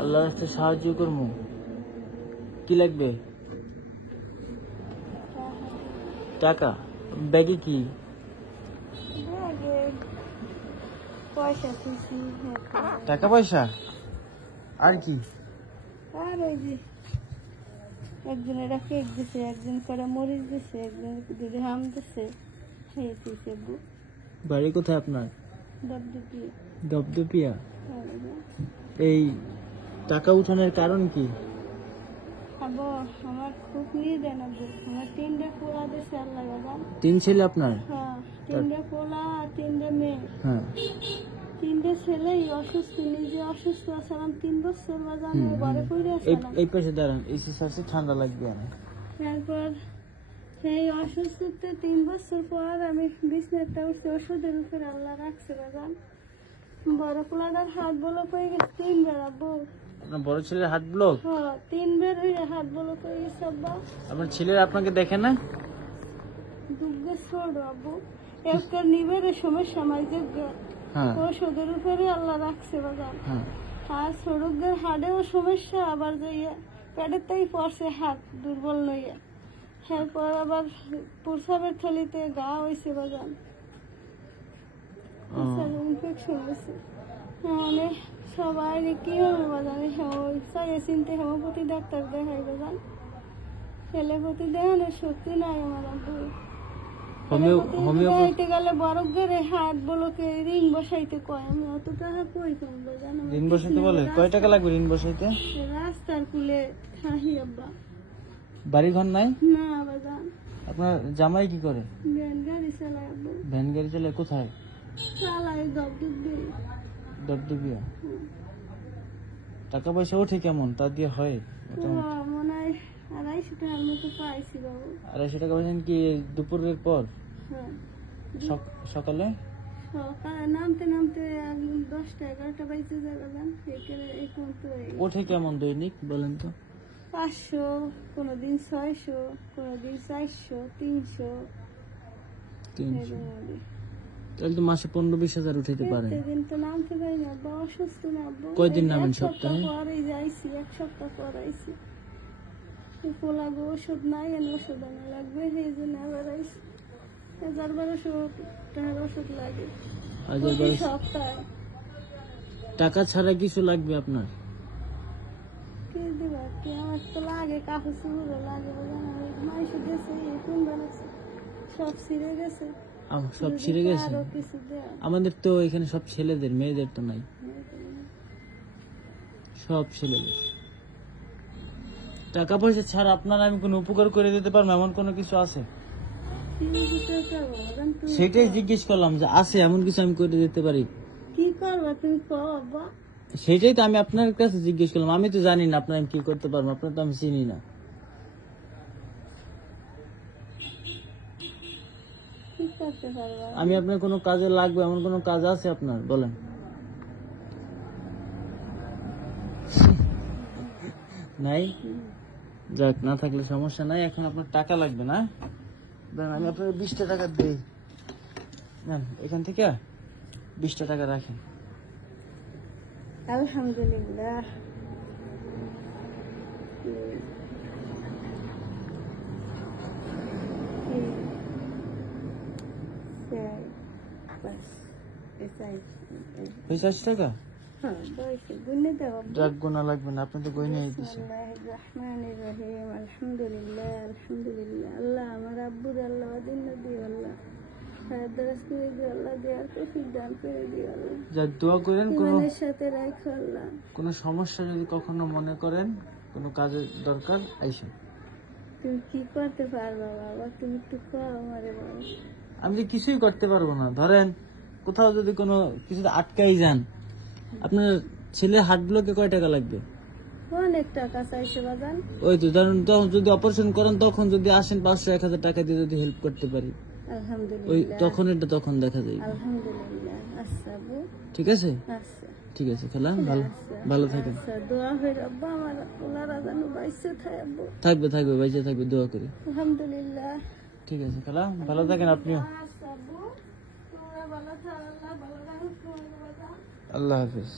আল্লাহ রাস্তায় সাহায্য করবো। কি লাগবে? টাকা? ব্যাগে কি? টাকা পয়সা? আর কি? আর ওই যে একজন এটা কেক দিছে, একজন করে মরিচ দিছে, একজন দুধে হাম দিছে। বাড়ি কোথায় আপনার? দপদপিয়া। এই টাকা উঠানোর কারণ কি? আমার খুব নির্দেন আব্বু, আমার 3টা পোলা দিছে আল্লাহ বাবা। 3 ছেলে আপনার? হ্যাঁ, 3টা পোলা আর 3টা মেয়ে। হ্যাঁ, 3টা ছেলেই অসুস্থ, নিজে অসুস্থ আছিলাম 3 বছর বাজান ঘরে পড়ে আছিলাম। এই পাশে দাঁড়ান, এসি সাথে ঠান্ডা লাগবে না। তারপর সেই অসুস্থতে 3 বছর পর আমি বিছনাটা উঠছি, ওষুধের উপরে আল্লাহ রাখছে বাজান। বড় পোলাটার হাত ব্লক হয়ে গেছে 3 বার আব্বু। আপনার বড় ছেলের হার্ট ব্লক? হ্যাঁ, 3 বার হয়ে হাত ব্লক হয়ে গেছে আব্বা। আপনার ছেলের আপনাকে দেখে না? দুগ্গ ছোট আব্বু, একটা নিবের সমস্যা আমার যোগ্য। হ্যাঁ, ওষুধের উপরে আল্লাহ রাখছে বাজান। হ্যাঁ। আর ছোটদের হাড়েও সমস্যা, আবার যে পেটের তাই পড়ছে হাত দুর্বল লইয়া। এরপর আবার প্রসাবের থলিতে গা হয়েছে বাজান, ইনফেকশন হয়েছে। মানে সবাই কি হবে বাজান, চাইয়ে চিনতে হোমিওপ্যাথি ডাক্তার দেখাই বাজান। এলোপ্যাথি দেখানোর শক্তি নাই আমার আব্বু। হোমিওপ্যাথি গেলে বরফের হাত বলকে রিং বসাইতে কয়, আমি অত টাকা কই কমবো জানো? রিং বসাইতে বলে? কয় টাকা লাগবে রিং বসাইতে? রাস্তার কুলে খাহি আব্বা। বাড়ি ঘর নাই? না বাজান। আপনার জামাই কি করে? ভ্যান গাড়ি চালায় আব্বু। ভ্যান গাড়ি চালায়? কোথায়? চালায় দপদপিয়া। টাকা পয়সা ওঠে কেমন? তা দিয়ে হয় মনে হয় 250 টাকার মতো পাইছি বাবু। 250 টাকা পাইছেন কি দুপুরের পর? হ্যাঁ, সকালে? সকালে নামতে নামতে 10টা 11টা বাজে যায় বাজান। এখন তো ওঠে কেমন দৈনিক বলেন তো? 500, কোনদিন 600, কোনদিন 400, 300। তাহলে তো মাসে 15-20 হাজার উঠাইতে পারেন। দিন তো নামতে পারি না, অসুস্থ না। কয়দিন নামেন সপ্তাহে? পরে যাইছি, 1 সপ্তাহ পর আইছি। পোলাগো ওষুধ নাই, ওষুধ আনা লাগবে, সেই জন্য আবার আইছি। 1000-1200 টাকার ওষুধ লাগে সপ্তাহে। টাকা ছাড়া কিছু লাগবে আপনার? কি দিবা কি, আমার তো লাগে কাপড় চুপড় লাগে, মানুষ গেছে সব ছিঁড়ে গেছে। সব ছিঁড়ে গেছে? আমাদের তো এখানে সব ছেলেদের, মেয়েদের তো নাই, সব ছেলেদের। টাকা পয়সা ছাড়া আপনার আমি কোনো উপকার করে দিতে পারবো এমন কোনো কিছু আছে? সেটাই জিজ্ঞেস করলাম যে আছে এমন কিছু আমি করে দিতে পারি? কি করবা তুমি বাবা? সেটাই তো আমি আপনার কাছে জিজ্ঞেস করলাম। আমি তো জানি না আপনার আমি কি করতে পারবো, আপনার তো আমি চিনি না। আমি আপনার কোনো কাজে লাগবে এমন কোনো কাজ আছে আপনার বলেন? নাই? যাক, না থাকলে সমস্যা নাই। এখন আপনার টাকা লাগবে না? আমি আপনাকে 20টা টাকা দিই, এখান থেকে 20টা টাকা রাখেন। আলহামদুলিল্লাহ। পয়সা 80 টাকা? যাক, গোনা লাগবে না, আপনি তো গয়না দিচ্ছেন। আলহামদুলিল্লাহ আলহামদুলিল্লাহ। আল্লাহ আমার আব্বুর আল্লাহ দিন দিও, আল্লাহ দোয়া করেন। কোন সমস্যা যদি কখনো মনে করেন, কোন কাজের দরকার, আইসেন। তুমি কি করতে পারবা বাবা? তুমি একটু আমারে বলো। আমি যে কিছুই করতে পারবো না। ধরেন কোথাও যদি কোনো কিছু আটকাই যান, আপনার ছেলে হার্ট ব্লকে কয় টাকা লাগবে? অনেক টাকা চাইছে বাজান। ওই তো ধরেন, তখন যদি অপারেশন করেন, তখন যদি আসেন 500-1000 টাকা দিয়ে যদি হেল্প করতে পারি, ওই তখন এটা তখন দেখা যায়। আলহামদুলিল্লাহ। আচ্ছা আপু, ঠিক আছে? আচ্ছা ঠিক আছে খালা, ভালো থাকেন। দোয়া হয়ে আব্বা আমার ওনারা যেন বাইসে থাকবে, বাইসে থাকবে, দোয়া করি। আলহামদুলিল্লাহ। ঠিক আছে খালা, ভালো থাকেন আপনিও। আল্লাহ হাফেজ।